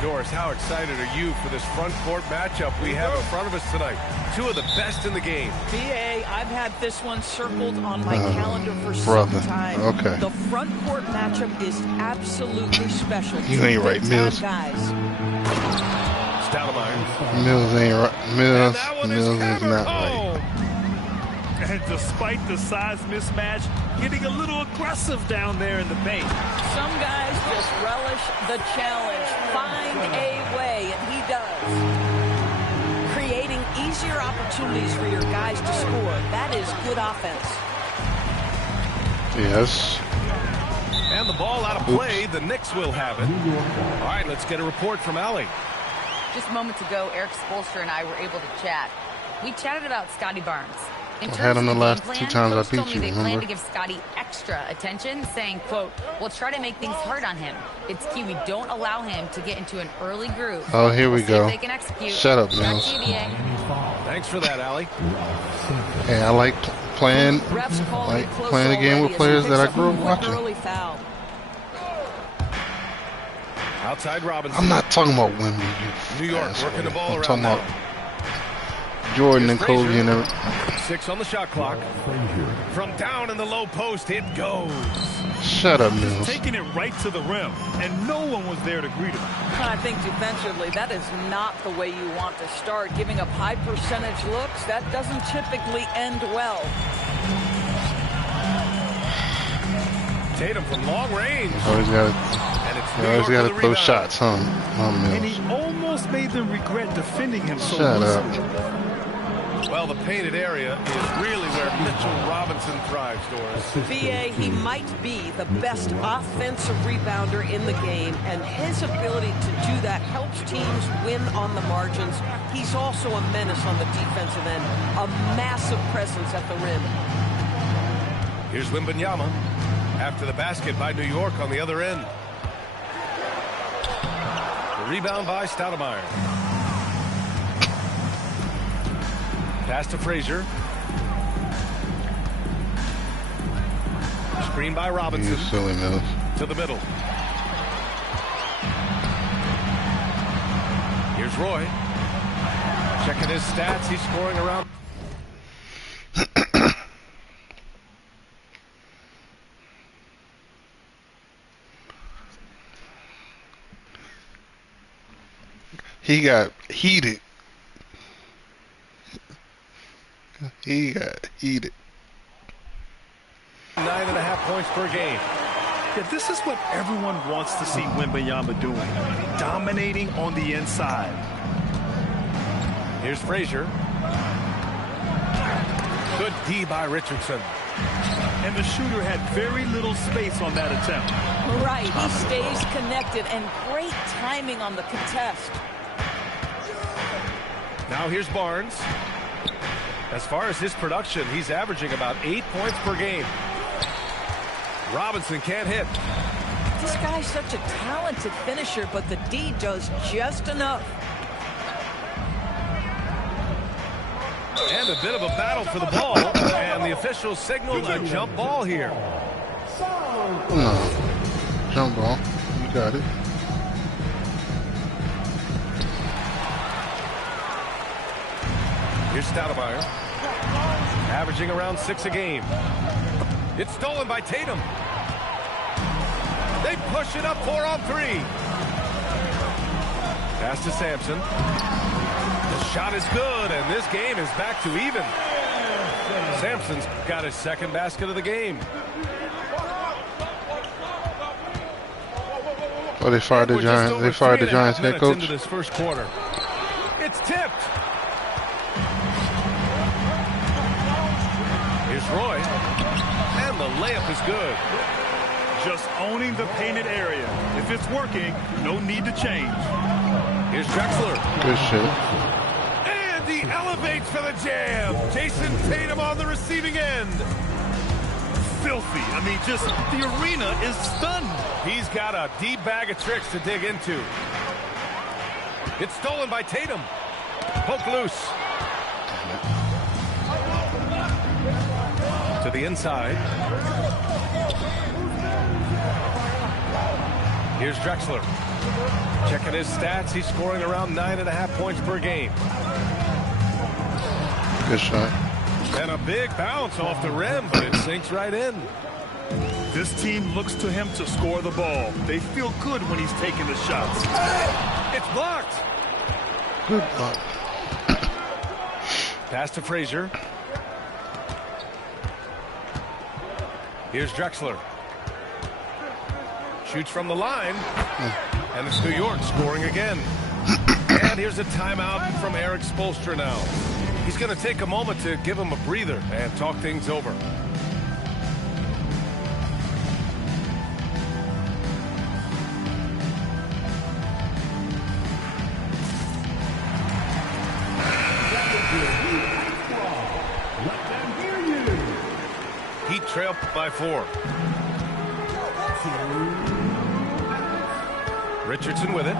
Doris, how excited are you for this front court matchup we have in front of us tonight? Two of the best in the game. BA, I've had this one circled on my calendar for some time. Okay. The front court matchup is absolutely special. You ain't right, Mills. Guys. Stoudemire. Mills ain't right. Mills is not right. And despite the size mismatch, getting a little aggressive down there in the paint. Some guys just relish the challenge. Find a way, and he does. Creating easier opportunities for your guys to score. That is good offense. Yes. And the ball out of play. The Knicks will have it. All right, let's get a report from Allie. Just moments ago, Eric Spoelstra and I were able to chat. We chatted about Scotty Barnes. In I had him the last two times I beat you, they remember? plan to give Scotty extra attention, saying, quote, we'll try to make things hard on him. It's key we don't allow him to get into an early groove. Oh, here we go. They can execute. Shut up, Mills. Thanks for that, Allie. Hey, I like playing a game with players that I grew up watching. Outside Robinson. I'm not talking about Wemby, you New York asshole. working the ball I'm around talking now. about Jordan and Kobe and everything. 6 on the shot clock. From down in the low post, it goes. Shut up, Mills. Taking it right to the rim, and no one was there to greet him. I think defensively, that is not the way you want to start. Giving up high percentage looks, that doesn't typically end well. Tatum from long range. Always got to throw rebound. shots, huh? And Mills. he almost made them regret defending him so Shut up. loosely. Well, the painted area is really where Mitchell Robinson thrives, Doris. VA, he might be the best offensive rebounder in the game, and his ability to do that helps teams win on the margins. He's also a menace on the defensive end, a massive presence at the rim. Here's Wembanyama after the basket by New York on the other end. The rebound by Stoudemire. Pass to Frazier. Screen by Robinson. You silly Mills. To the middle. Here's Roy. Checking his stats. He's scoring around. He got heated. He got heated. 9.5 points per game. Yeah, this is what everyone wants to see Wembanyama doing, dominating on the inside. Here's Frazier. Good D by Richardson. And the shooter had very little space on that attempt. Right, he stays connected, and great timing on the contest. Now here's Barnes. As far as his production, he's averaging about 8 points per game. Robinson can't hit. This guy's such a talented finisher, but the D does just enough. And a bit of a battle for the ball. And the officials signaled a jump ball here. No. Jump ball. You got it. Here's Stoudemire. Averaging around 6 a game. It's stolen by Tatum. They push it up 4 on 3. Pass to Sampson. The shot is good, and this game is back to even. Sampson's got his second basket of the game. Oh, they fired the Giants. They fired the Giants head coach. Into this first quarter. It's tipped. Here's Roy. And the layup is good. Just owning the painted area. If it's working, no need to change. Here's Drexler. Good shit. And he elevates for the jam. Jason Tatum on the receiving end. Filthy. I mean, just the arena is stunned. He's got a deep bag of tricks to dig into. It's stolen by Tatum. Poke loose. To the inside. Here's Drexler. Checking his stats, he's scoring around 9.5 points per game. Good shot. And a big bounce off the rim, but it sinks right in. This team looks to him to score the ball. They feel good when he's taking the shots. It's blocked. Good block. Pass to Frazier. Here's Drexler. Shoots from the line. And it's New York scoring again. And here's a timeout from Eric Spoelstra now. He's going to take a moment to give him a breather and talk things over. Heat trail by 4. Richardson with it.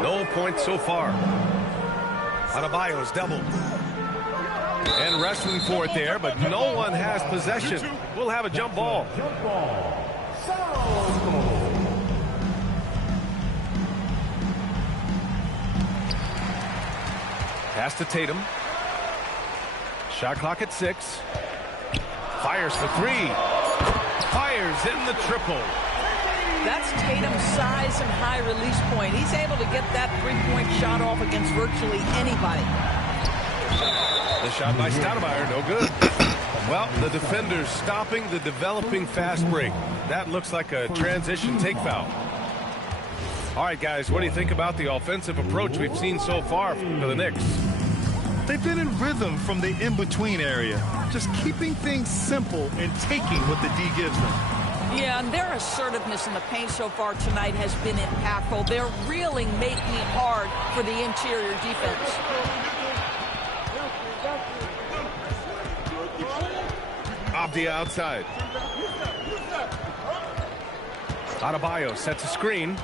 No points so far. Adebayo's doubled. And wrestling for it there, but no one has possession. We'll have a jump ball. Pass to Tatum. Shot clock at 6. Fires for 3. Fires in the triple. That's Tatum's size and high release point. He's able to get that three-point shot off against virtually anybody. The shot by Stoudemire, no good. Well, the defender's stopping the developing fast break. That looks like a transition take foul. All right, guys, what do you think about the offensive approach we've seen so far for the Knicks? They've been in rhythm from the in-between area, just keeping things simple and taking what the D gives them. Yeah, and their assertiveness in the paint so far tonight has been impactful. They're really making it hard for the interior defense. Abdia outside. Adebayo sets a screen.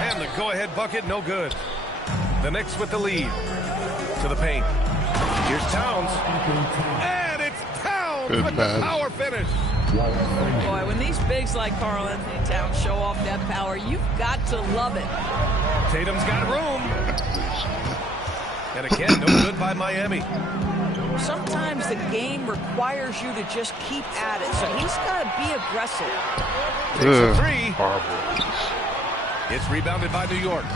And the go-ahead bucket, no good. The Knicks with the lead. To the paint. Here's Towns. And it's Towns with the power finish. Boy, when these bigs like Karl Anthony Towns show off that power, you've got to love it. Tatum's got room. And again, no good by Miami. Sometimes the game requires you to just keep at it, so he's got to be aggressive. Takes a 3. It's rebounded by New York.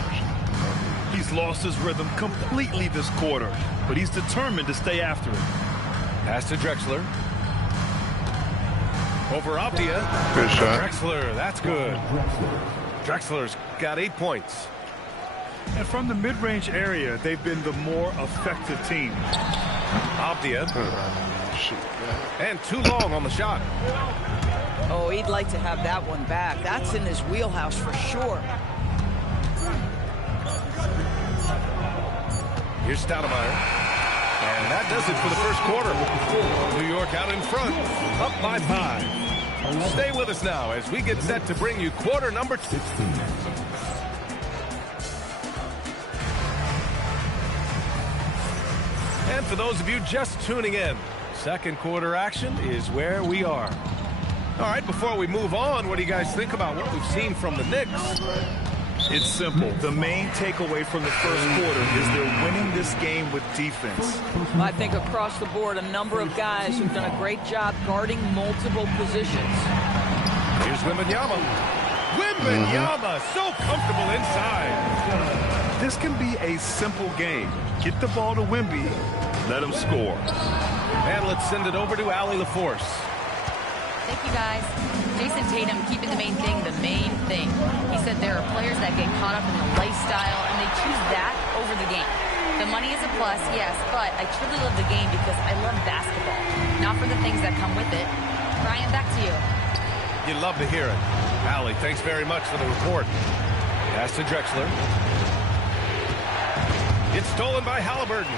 He's lost his rhythm completely this quarter, but he's determined to stay after it. Pass to Drexler. Over Abdia. Good shot. Drexler, that's good. Drexler's got 8 points. And from the mid-range area, they've been the more effective team. Abdia. And too long on the shot. Oh, he'd like to have that one back. That's in his wheelhouse for sure. Here's Stoudemire. And that does it for the first quarter. New York out in front, up by 5. Stay with us now as we get set to bring you quarter number 2. And for those of you just tuning in, second quarter action is where we are. All right, before we move on, what do you guys think about what we've seen from the Knicks? It's simple. The main takeaway from the first quarter is they're winning this game with defense. I think across the board, a number of guys have done a great job guarding multiple positions. Here's Wembanyama. Wembanyama, so comfortable inside. This can be a simple game. Get the ball to Wemby, let him score. And let's send it over to Allie LaForce. Thank you, guys. Jason Tatum keeping the main thing the main thing. He said there are players that get caught up in the lifestyle, and they choose that over the game. The money is a plus, yes, but I truly love the game because I love basketball, not for the things that come with it. Brian, back to you. You'd love to hear it. Allie, thanks very much for the report. Pass to Drexler. It's stolen by Halliburton.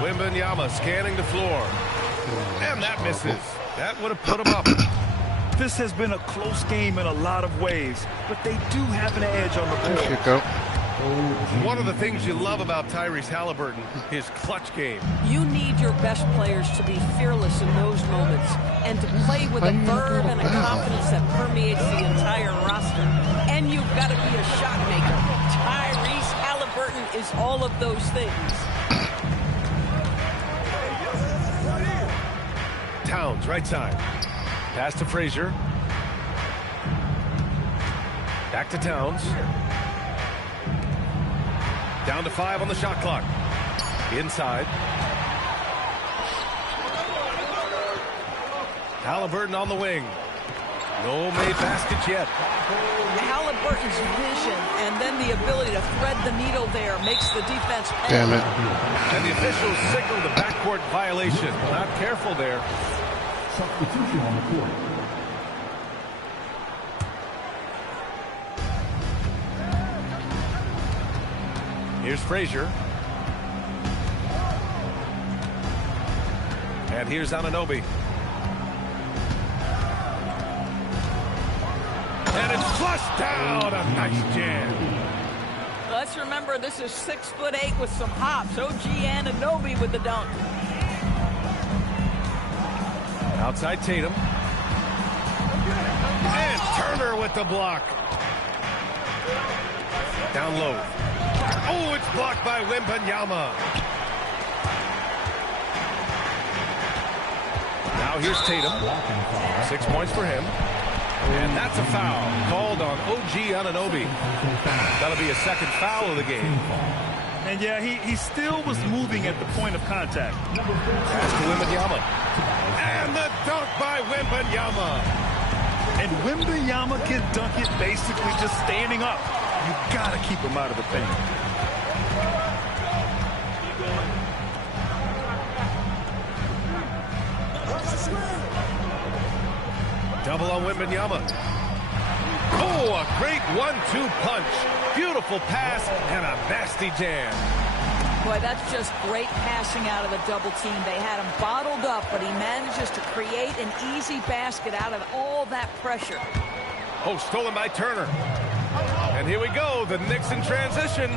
Wembanyama scanning the floor. And that misses. That would have put him up. This has been a close game in a lot of ways, but they do have an edge on the board. One of the things you love about Tyrese Halliburton, his clutch game. You need your best players to be fearless in those moments and to play with a verve and a confidence that permeates the entire roster. And you've got to be a shot maker. Tyrese Halliburton is all of those things. Towns, right side. Pass to Frazier. Back to Towns. Down to 5 on the shot clock. Inside. Halliburton on the wing. No made baskets yet. Halliburton's vision and then the ability to thread the needle there makes the defense pay. Damn it. And the officials signaled a backcourt violation. Not careful there. Substitution on the court. Here's Frazier. And here's Anunoby. And it's flushed down. A nice jam. Let's remember this is 6'8" with some hops. OG Anunoby with the dunk. Outside Tatum. And Turner with the block. Down low. Oh, it's blocked by Wembanyama. Now here's Tatum. 6 points for him. And that's a foul called on OG Anunoby. That'll be a second foul of the game. And yeah, he still was moving at the point of contact. Pass to Wembanyama. And the dunk by Wembanyama. And Wembanyama can dunk it basically just standing up. You gotta keep him out of the paint. Double on Wembanyama. Oh, a great 1-2 punch. Beautiful pass and a nasty jam. Boy, that's just great passing out of the double team. They had him bottled up, but he manages to create an easy basket out of all that pressure. Oh, stolen by Turner. And here we go, the Knicks in transition.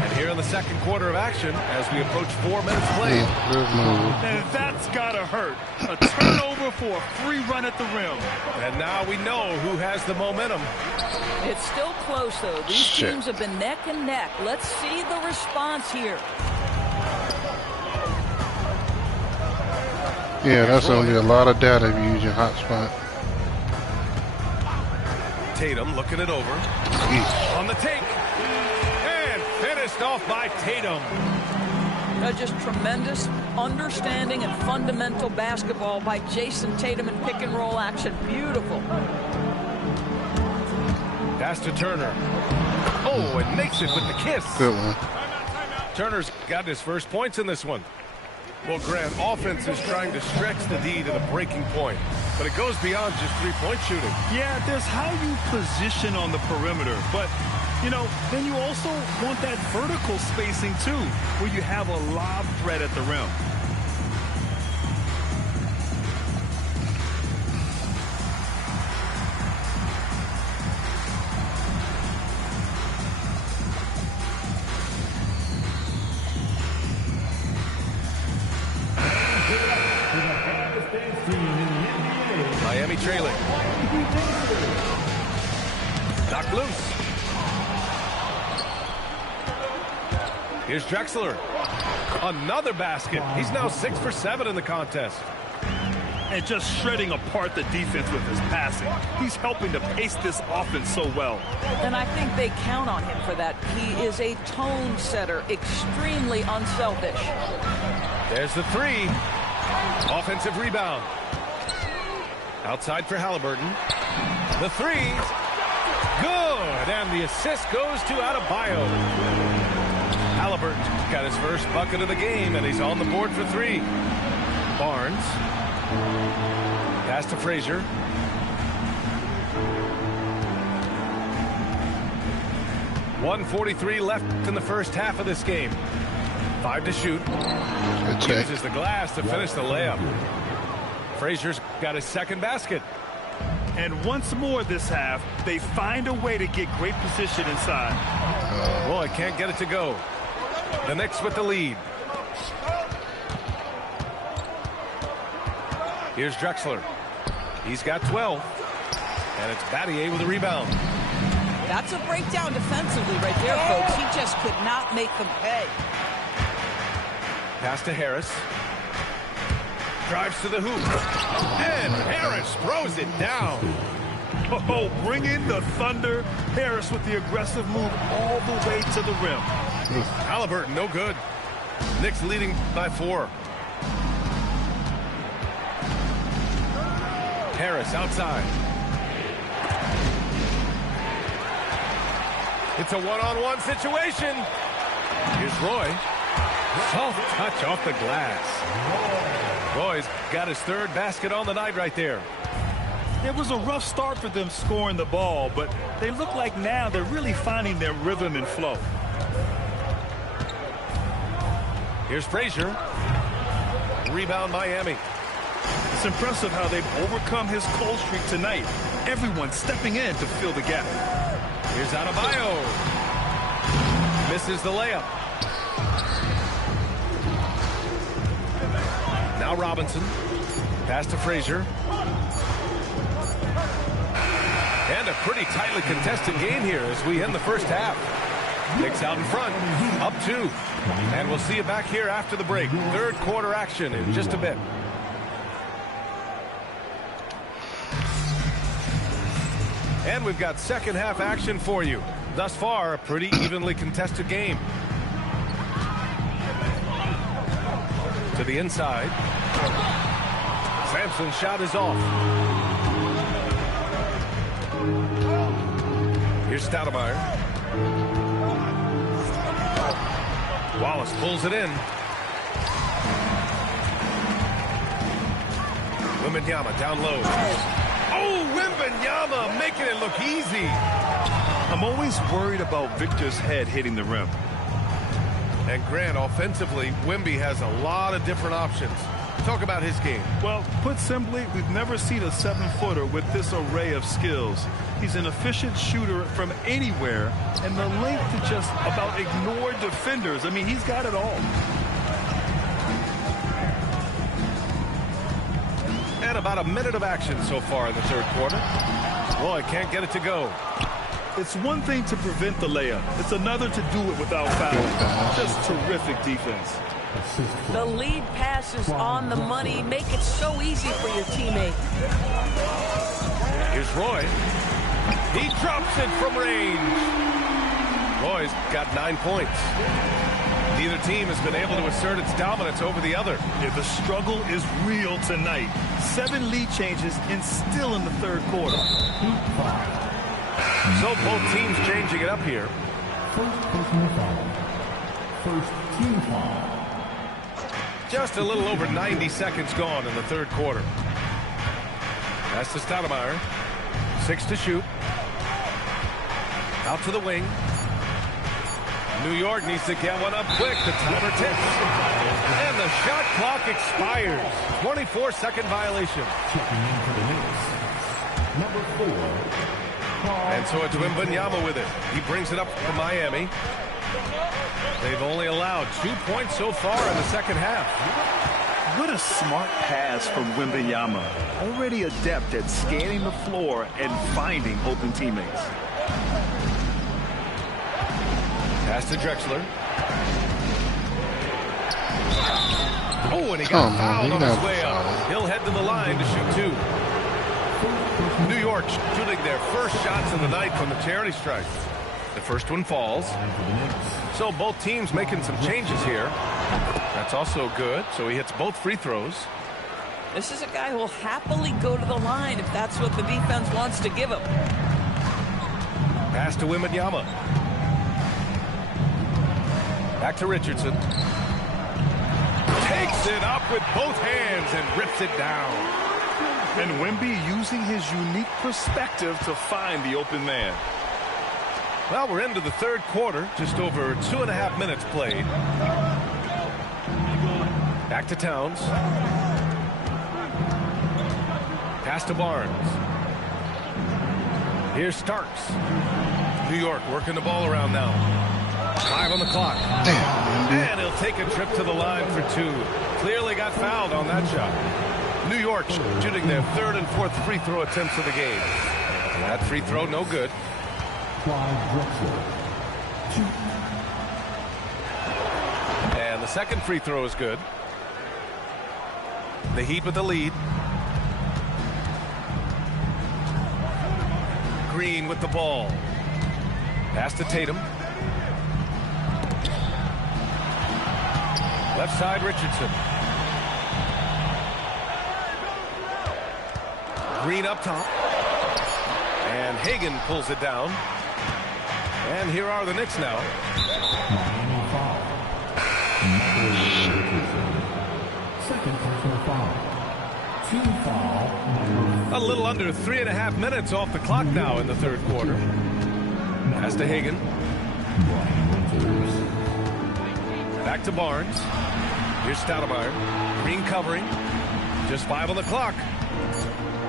And here in the second quarter of action, as we approach 4 minutes played. And that's gotta hurt. A turnover for a free run at the rim. And now we know who has the momentum. It's still close, though. These teams have been neck and neck. Let's see the response here. Yeah, that's only a lot of data if you use your hotspot. Tatum looking it over. On the take. And finished off by Tatum. Just tremendous understanding and fundamental basketball by Jason Tatum in pick and roll action. Beautiful. Pass to Turner. Oh, and makes it with the kiss. Good one. Turner's got his first points in this one. Well, Grant, offense is trying to stretch the D to the breaking point, but it goes beyond just three-point shooting. Yeah, there's how you position on the perimeter, but, you know, then you also want that vertical spacing, too, where you have a lob threat at the rim. Miami trailing. Knocked loose. Here's Drexler. Another basket. He's now 6 for 7 in the contest. And just shredding apart the defense with his passing. He's helping to pace this offense so well. And I think they count on him for that. He is a tone setter, extremely unselfish. There's the three. Offensive rebound. Outside for Halliburton. The three. Good. And the assist goes to Adebayo. Halliburton got his first bucket of the game, and he's on the board for three. Barnes. Pass to Frazier. .143 left in the first half of this game. 5 to shoot. Uses the glass to finish the layup. Frazier's got his second basket. And once more this half, they find a way to get great position inside. Boy, can't get it to go. The Knicks with the lead. Here's Drexler. He's got 12. And it's Battier with a rebound. That's a breakdown defensively right there, folks. He just could not make them pay. Pass to Harris. Drives to the hoop. And Harris throws it down. Oh, bring in the thunder. Harris with the aggressive move all the way to the rim. Halliburton, no good. Knicks leading by 4. Harris outside. It's a one-on-one situation. Here's Roy. Soft touch off the glass. Roy's got his 3rd basket on the night right there. It was a rough start for them scoring the ball, but they look like now they're really finding their rhythm and flow. Here's Frazier. Rebound Miami. It's impressive how they've overcome his cold streak tonight. Everyone stepping in to fill the gap. Here's Adebayo. Misses the layup. Now Robinson. Pass to Frazier. And a pretty tightly contested game here as we end the first half. Knicks out in front, up 2. And we'll see you back here after the break. 3rd quarter action in just a bit. And we've got second half action for you. Thus far, a pretty evenly contested game. To the inside. Sampson's shot is off. Here's Stoudemire. Wallace pulls it in. Wembanyama down low. Oh, Wembanyama making it look easy. I'm always worried about Victor's head hitting the rim. And Grant, offensively, Wemby has a lot of different options. Talk about his game. Well, put simply, we've never seen a 7-footer with this array of skills. He's an efficient shooter from anywhere, and the length to just about ignore defenders. I mean, he's got it all. And about a minute of action so far in the 3rd quarter. Boy, can't get it to go. It's one thing to prevent the layup. It's another to do it without fouling. Just terrific defense. The lead pass is on the money. Make it so easy for your teammate. Here's Roy. He drops it from range. Roy's got 9 points. Neither team has been able to assert its dominance over the other. Yeah, the struggle is real tonight. 7 lead changes and still in the 3rd quarter. So both teams changing it up here. First personal foul. First team foul. Just a little over 90 seconds gone in the 3rd quarter. That's to Stoudemire. 6 to shoot. Out to the wing. New York needs to get one up quick. The timer ticks. And the shot clock expires. 24-second violation. Checking in for the Knicks. Number 4. And so it's Wembanyama with it. He brings it up for Miami. They've only allowed 2 points so far in the second half. What a smart pass from Wembanyama. Already adept at scanning the floor and finding open teammates. Pass to Drexler. Oh, and he got fouled on his way up. He'll head to the line to shoot 2. New York shooting their first shots of the night from the charity stripe. The first one falls. So both teams making some changes here. That's also good. So he hits both free throws. This is a guy who will happily go to the line if that's what the defense wants to give him. Pass to Wembanyama. Back to Richardson. Takes it up with both hands and rips it down. And Wemby using his unique perspective to find the open man. Well, we're into the 3rd quarter. Just over 2.5 minutes played. Back to Towns. Pass to Barnes. Here's Starks. New York working the ball around now. 5 on the clock. Damn, And he'll take a trip to the line for 2. Clearly got fouled on that shot. New York shooting their 3rd and 4th free throw attempts of the game. That free throw, no good. Clyde Drexler. 2. And the second free throw is good. The Heat with the lead. Green with the ball. Pass to Tatum. Left side, Richardson. Green up top. And Hagan pulls it down. And here are the Knicks now. Miami foul. Second personal foul. 2 foul. A little under 3.5 minutes off the clock now in the 3rd quarter. Pass to Hagan. Back to Barnes. Here's Stoudemire. Green covering. Just 5 on the clock.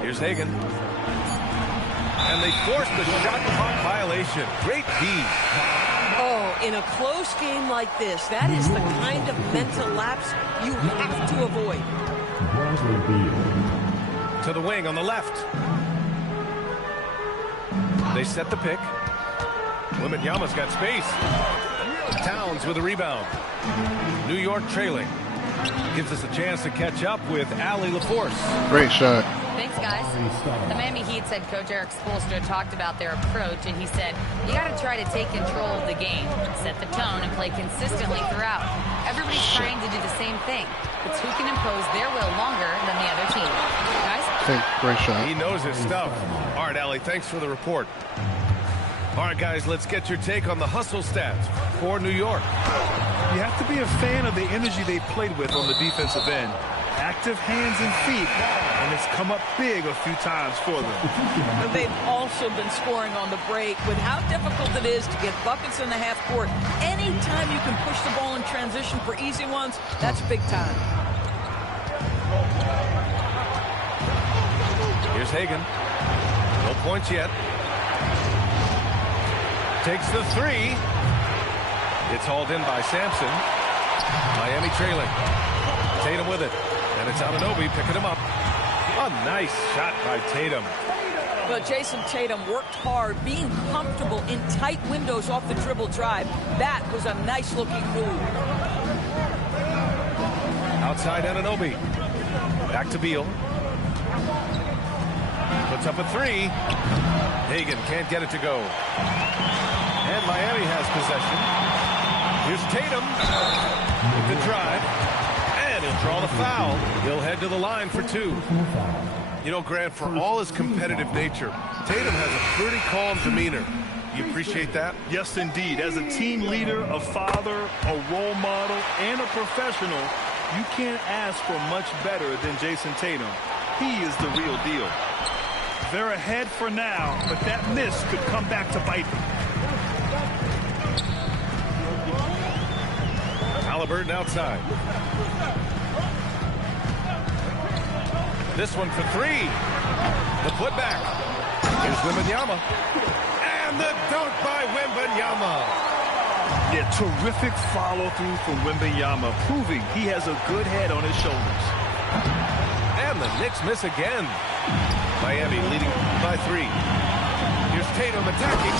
Here's Hagan. And they forced the shot clock violation. Great D. Oh, in a close game like this, that is the kind of mental lapse you have to avoid. Bradley Beal. To the wing on the left. They set the pick. Wembanyama's got space. Towns with a rebound. New York trailing. Gives us a chance to catch up with Allie LaForce. great shot. Thanks, guys. The Miami Heat head coach Eric Spoelstra talked about their approach, and he said, you got to try to take control of the game, set the tone, and play consistently throughout. Everybody's trying to do the same thing. It's who can impose their will longer than the other team. Guys? Hey, great shot. He knows his stuff. All right, Allie, thanks for the report. All right, guys, let's get your take on the hustle stats for New York. You have to be a fan of the energy they played with on the defensive end. Active hands and feet, and it's come up big a few times for them. And they've also been scoring on the break. With how difficult it is to get buckets in the half court, anytime you can push the ball in transition for easy ones, that's big time. Here's Hagan. No points yet. Takes the 3. It's hauled in by Sampson. Miami trailing. Tatum with it. And it's Anunoby picking him up. A nice shot by Tatum. But Jason Tatum worked hard, being comfortable in tight windows off the dribble drive. That was a nice-looking move. Outside Anunoby. Back to Beal. Puts up a 3. Hagan can't get it to go. And Miami has possession. Here's Tatum with the drive. And he'll draw the foul. He'll head to the line for 2. You know, Grant, for all his competitive nature, Tatum has a pretty calm demeanor. You appreciate that? Yes, indeed. As a team leader, a father, a role model, and a professional, you can't ask for much better than Jason Tatum. He is the real deal. They're ahead for now, but that miss could come back to bite them. Halliburton outside. This one for 3. The putback. Here's Wembanyama. And the dunk by Wembanyama. Yeah, terrific follow-through from Wembanyama, proving he has a good head on his shoulders. And the Knicks miss again. Miami leading by 3. Here's Tatum attacking.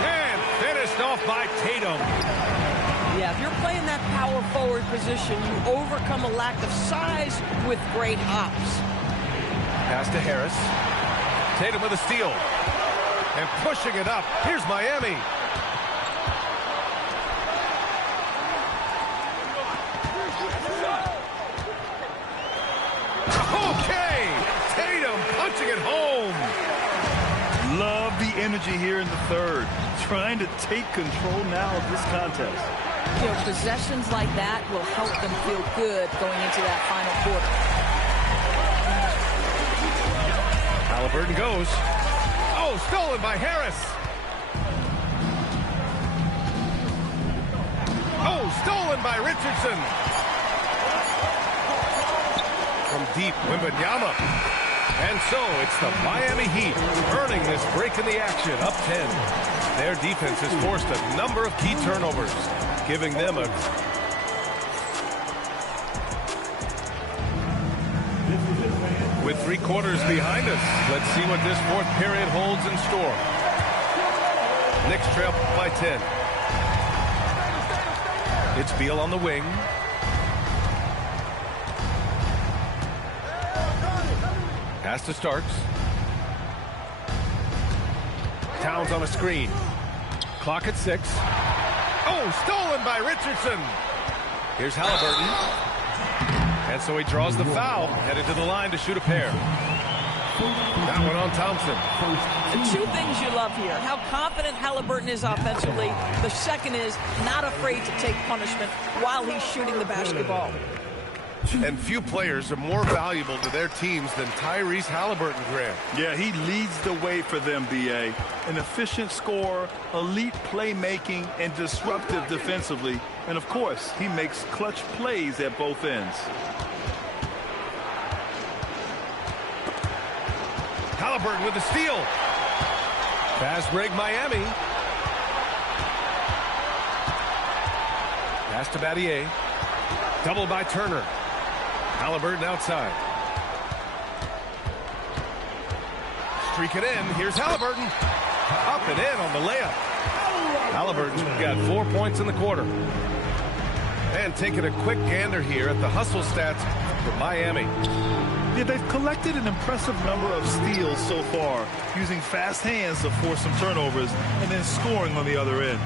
And finished off by Tatum. Yeah, if you're playing that power forward position, you overcome a lack of size with great hops. Pass to Harris. Tatum with a steal. And pushing it up. Here's Miami. Okay. Tatum punching it home. Love the energy here in the third. Trying to take control now of this contest. You know, possessions like that will help them feel good going into that final quarter. Halliburton goes. Oh, stolen by Harris. Oh, stolen by Richardson. From deep, Wembanyama. And so it's the Miami Heat earning this break in the action, up 10. Their defense has forced a number of key turnovers, giving them a... With 3 quarters behind us, let's see what this 4th period holds in store. Knicks trail by 10. It's Beal on the wing. Pass to Starks. Towns on a screen. Clock at 6. Oh, stolen by Richardson. Here's Halliburton. And so he draws the foul, headed to the line to shoot a pair. That one on Thompson. The 2 things you love here, how confident Halliburton is offensively. The second is not afraid to take punishment while he's shooting the basketball. And few players are more valuable to their teams than Tyrese Halliburton, Graham. Yeah, he leads the way for them, B.A. An efficient scorer, elite playmaking, and disruptive defensively. And, of course, he makes clutch plays at both ends. Halliburton with the steal. Fast break, Miami. Pass to Battier. Double by Turner. Halliburton outside. Streak it in. Here's Halliburton. Up and in on the layup. Halliburton's got 4 points in the quarter. And taking a quick gander here at the hustle stats for Miami. Yeah, they've collected an impressive number of steals so far, using fast hands to force some turnovers and then scoring on the other end.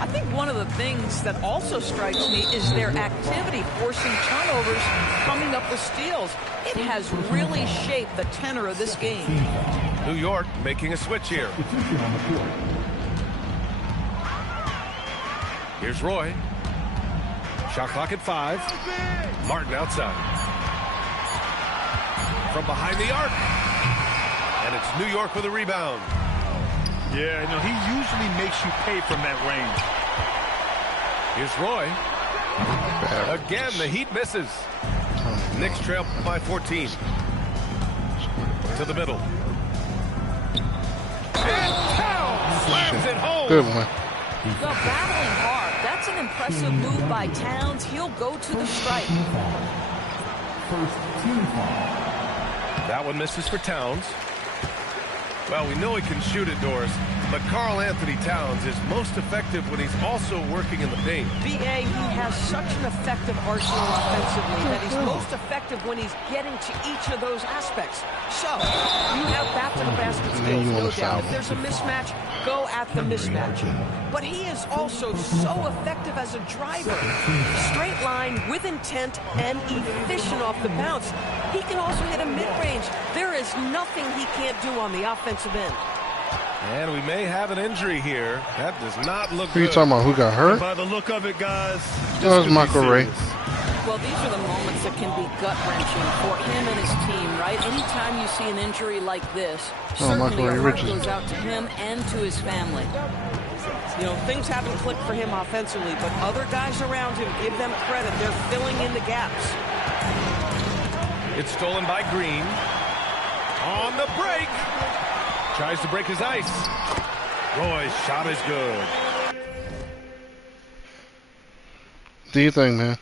I think one of the things that also strikes me is their activity, forcing turnovers, coming up with steals. It has really shaped the tenor of this game. New York making a switch here. Here's Roy. Shot clock at 5. Martin outside. From behind the arc. And it's New York with a rebound. Yeah, he usually makes you pay from that range. Here's Roy. Again, the Heat misses. Knicks trail by 14. To the middle. And Towns slams it home. Good one. Well, battling hard. That's an impressive move by Towns. He'll go to the strike. First team foul. That one misses for Towns. Well, we know he can shoot it, Doris, but Karl Anthony Towns is most effective when he's also working in the paint. B.A., he has such an effective arsenal offensively that he's most effective when he's getting to each of those aspects. So, you have back-to-the-basket skills, no doubt. If there's a mismatch, go at the mismatch. But he is also so effective as a driver. Straight line, with intent, and efficient off the bounce. He can also hit a mid-range. There is nothing he can't do on the offensive end. And we may have an injury here. That does not look Who are you good. talking about? Who got hurt? By the look of it, guys. That was Michael Ray. Well, these are the moments that can be gut-wrenching for him and his team, right? Anytime you see an injury like this, certainly a heart goes out to him and to his family. Things haven't clicked for him offensively, but other guys around him, give them credit. They're filling in the gaps. It's stolen by Green. On the break. Tries to break his ice. Roy's shot is good. Do you think, man?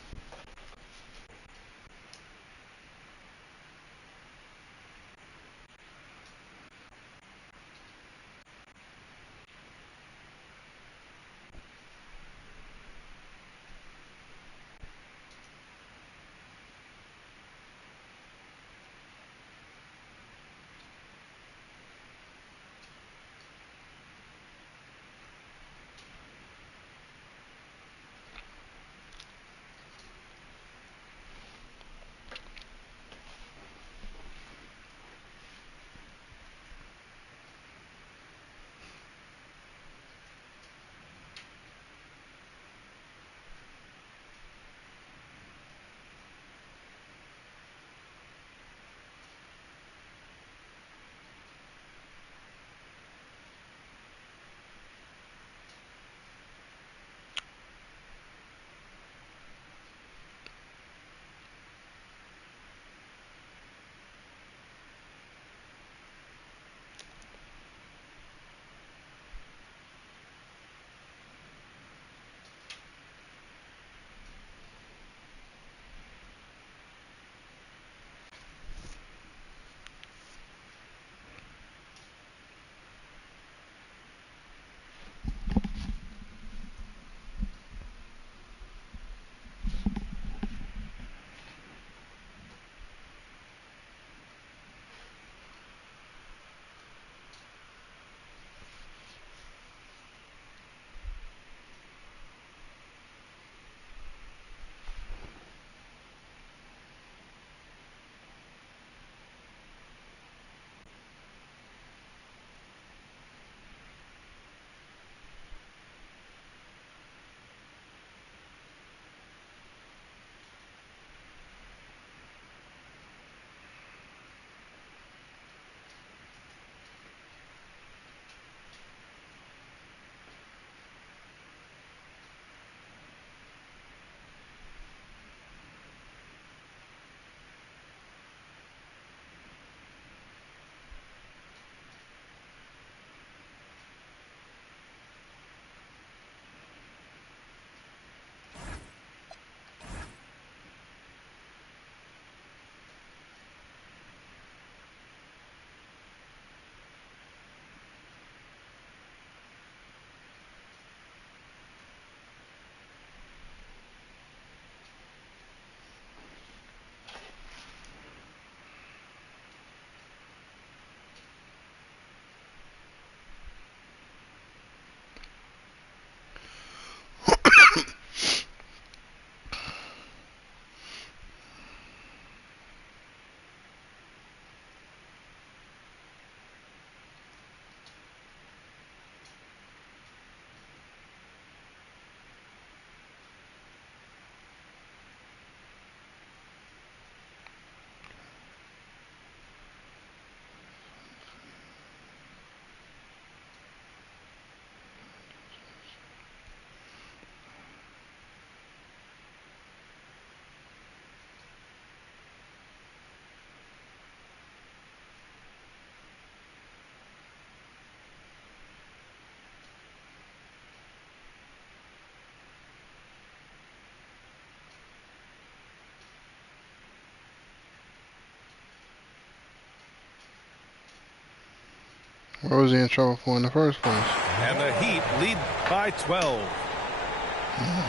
What was he in trouble for in the first place? And the Heat lead by 12.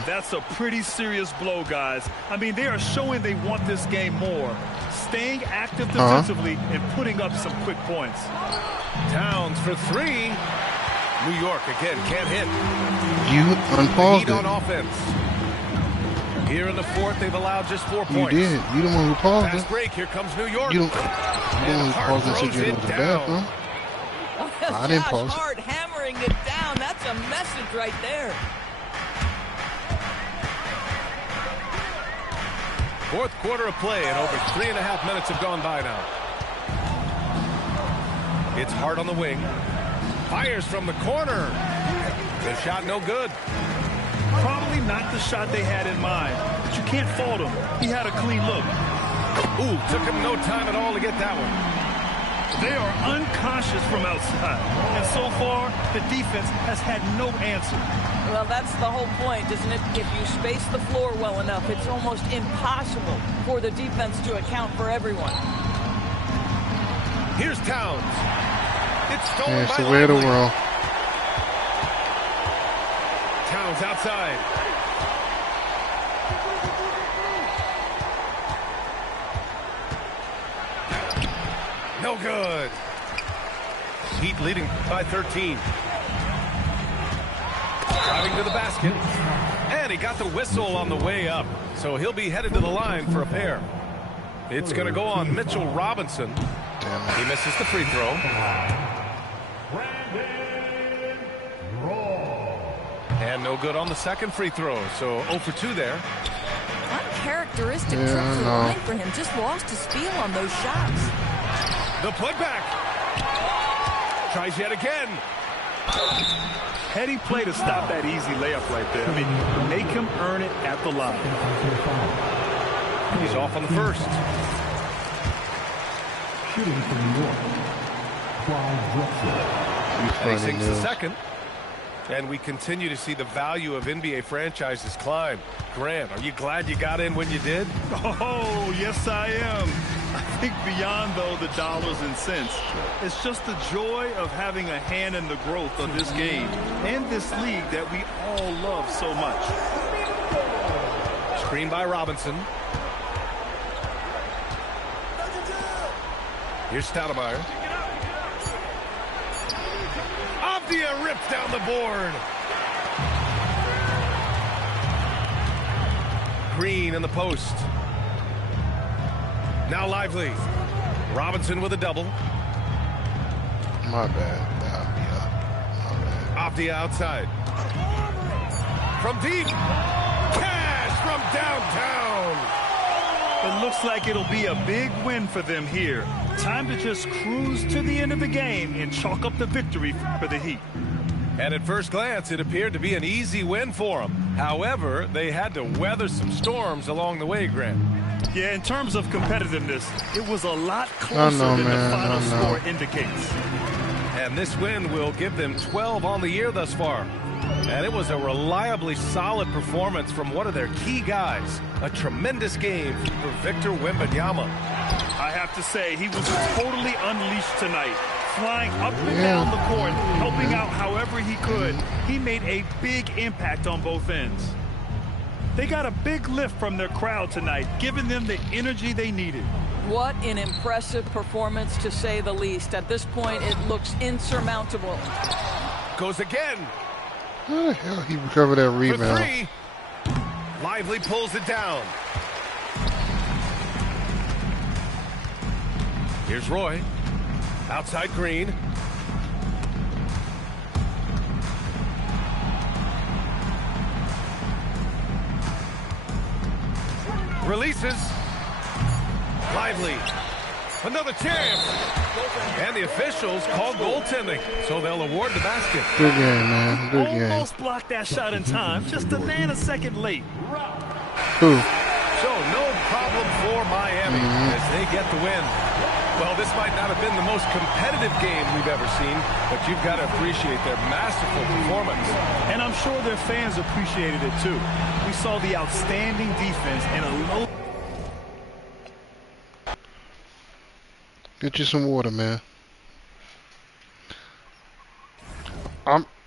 That's a pretty serious blow, guys. I mean, they are showing they want this game more. Staying active defensively and putting up some quick points. Towns for three. New York again can't hit. You unpaused Heat on it. offense. Here in the fourth, they've allowed just 4 You points. did. You the one who paused Fast it. break. Here comes New York. You the one who paused it and said you went to the bathroom. I didn't Josh pause it. Hart hammering it down. That's a message right there. Fourth quarter of play, and over 3.5 minutes have gone by now. It's Hart on the wing. Fires from the corner. The shot no good. Probably not the shot they had in mind, but you can't fault him. He had a clean look. Ooh, took him no time at all to get that one. They are unconscious from outside, and so far, the defense has had no answer. Well, that's the whole point, isn't it? If you space the floor well enough, it's almost impossible for the defense to account for everyone. Here's Towns. It's stolen Yeah, it's by the way of the Lively. world. Towns outside. No good. Heat leading by 13. Driving to the basket. And he got the whistle on the way up. So he'll be headed to the line for a pair. It's going to go on Mitchell Robinson. Damn He it. misses the free throw. And no good on the second free throw. So 0 for 2 there. Uncharacteristic Yeah, trip I to the know. line for him. Just lost his feel on those shots. The putback. Tries yet again. Heady play to stop that easy layup right there. I mean, make him earn it at the line. He's off on the first. Shooting for New York, Clyde Drexler. You And he funny sinks the news. second. And we continue to see the value of NBA franchises climb. Grant, are you glad you got in when you did? Oh, yes, I am. I think beyond, though, the dollars and cents, it's just the joy of having a hand in the growth of this game and this league that we all love so much. Screen by Robinson. Here's Stoudemire. Avdia rips down the board. Green in the post. Now Lively. Robinson with a double. My bad. Yeah. My bad. Avdia outside. From deep. Cash from downtown. It looks like it'll be a big win for them here. Time to just cruise to the end of the game and chalk up the victory for the Heat. And at first glance, it appeared to be an easy win for them. However, they had to weather some storms along the way, Grant. Yeah, in terms of competitiveness, it was a lot closer than the final score indicates. And this win will give them 12 on the year thus far. And it was a reliably solid performance from one of their key guys. A tremendous game for Victor Wembanyama. I have to say, he was totally unleashed tonight. Flying up and down the court, helping out however he could. He made a big impact on both ends. They got a big lift from their crowd tonight, giving them the energy they needed. What an impressive performance, to say the least. At this point, it looks insurmountable. Goes again. How the hell he recovered that For rebound? three. Lively pulls it down. Here's Roy. Outside Green. Releases. Lively. Another chance. And the officials call goaltending, so they'll award the basket. Good game, man. Good game. Almost blocked that shot in time, just a nanosecond late. Who? So no problem for Miami as they get the win. Well, this might not have been the most competitive game we've ever seen, but you've got to appreciate their masterful performance. And I'm sure their fans appreciated it too. We saw the outstanding defense and a low... Get you some water, man.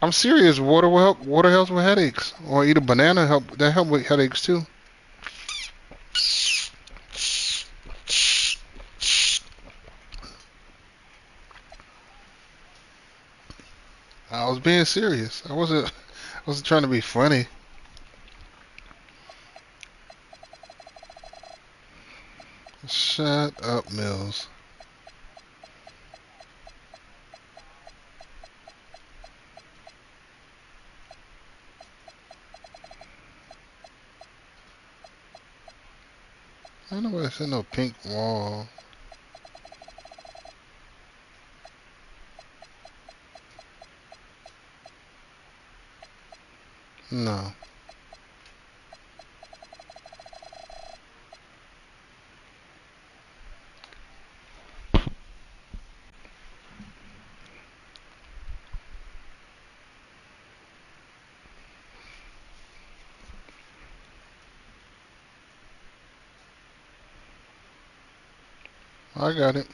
I'm serious. Water will help. Water helps with headaches. Or eat a banana help. That help with headaches too. I was being serious. I wasn't trying to be funny. Shut up, Mills. I don't know why I said no pink wall. No. I got it.